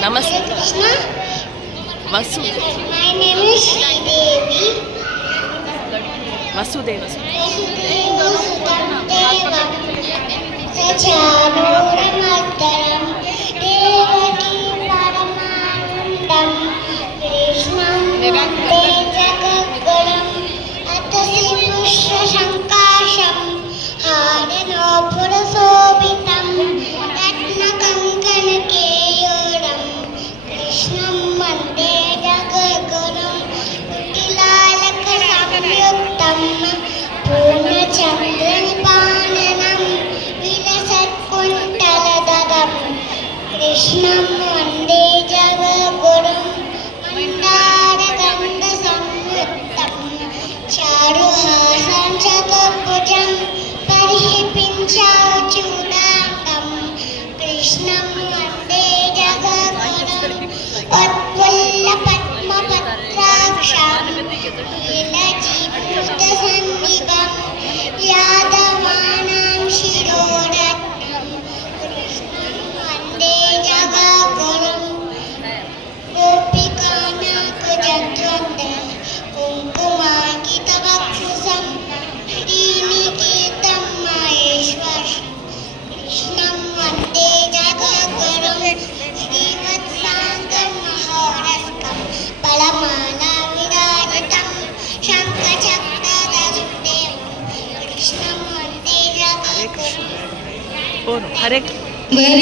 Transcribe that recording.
Namaste. Krishna. Vasudeva. My name is Sridevi. Vasudeva. Vasudeva Sudam Devam Sacharudamadharam Devaki Paramanandam Krishnam Vande Jagadgurum Atasi Pushra Shankasham Harano Purasobitam Ratna Kankana Keyoram Krishnam Vande Jagadgurum Utilalaka Samyuktam Purnachandranipananam Vilasatkuntaladadam Krishnam Vande Jagagurum Mandaraganga Samyuktam Charuhasam Chaturabhujam Parihipinchauchudantam Krishnam Vande Jagagurum Utpulla Padma Patraksham Nilajibhutasannibam Yadavanam Shiroratnam Krishnam Vande Jagagurum Gopikanathajadvandam Kumkumakitavakshisam Sriniketam Maheshwaram Krishnam Vande Jagagurum Srivatsangam Mahoraskam Palamala Viraditam Shankachakradasudevam Krishnam Vande Jagagurum. Hare.